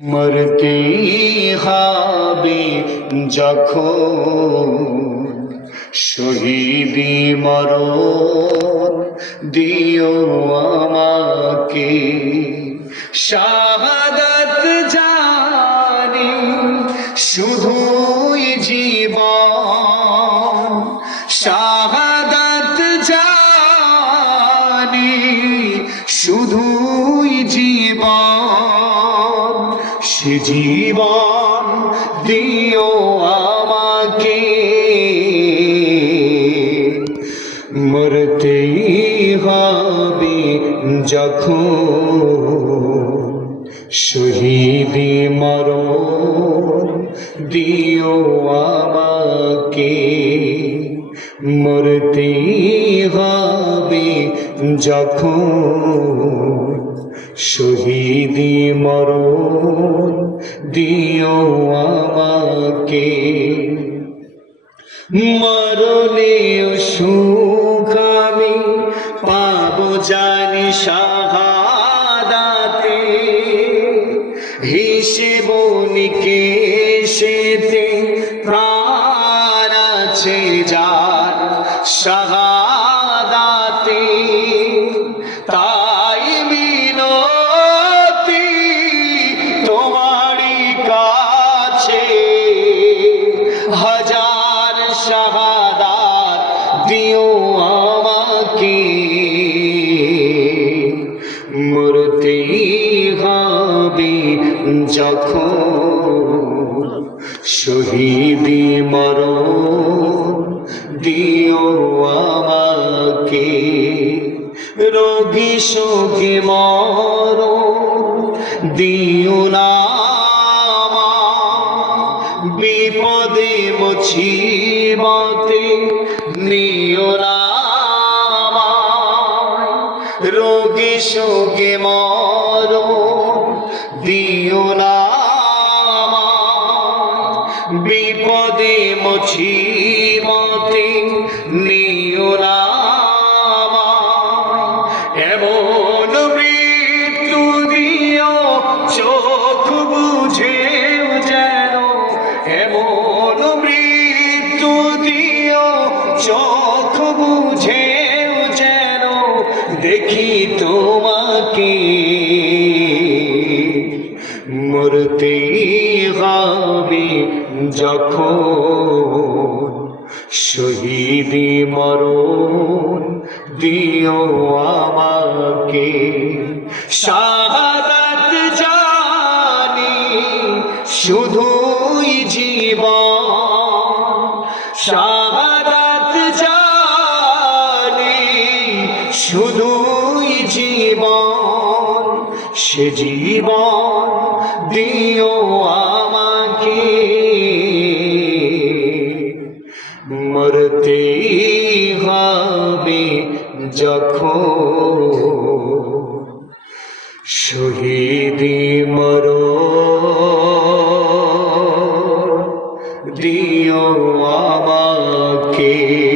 মরতে হবে যখন শহীদি মরণ দিও আমাকে। শাহাদাত জানি শুধুই জীবন সে জীবন দিও আমাকে। মরতেই হবে যখন শহীদি মরণ দিও আমাকে। মরতেই যখন শহীদি মরণ দিও আমাকে, মরণে সুখ পাবো জানি শাহাদাতে। হিসেব নিকেশেতে প্রাণ আছে যার শাহাদাতে দিও আমাকে। মরতেই হবে যখন শহীদি মরণ দিও আমাকে। রোগী শোকে মরণ দিও না বিপদে মুছিবতে নিও না। রোগী শোকে মর দিও না। বিপদে মুছিবতে নিও না এমন বুঝেও যেন দেখি তোমাকে। মরতেই হবে যখন শহীদি মরণ দিও আমাকে। শাহাদাত জানি শুধুই জীবন। শাহাদাত শুধুই জীবন সে জীবন দিও আমাকে। মরতে হবে যখন শহীদ মর দিও আমাকে।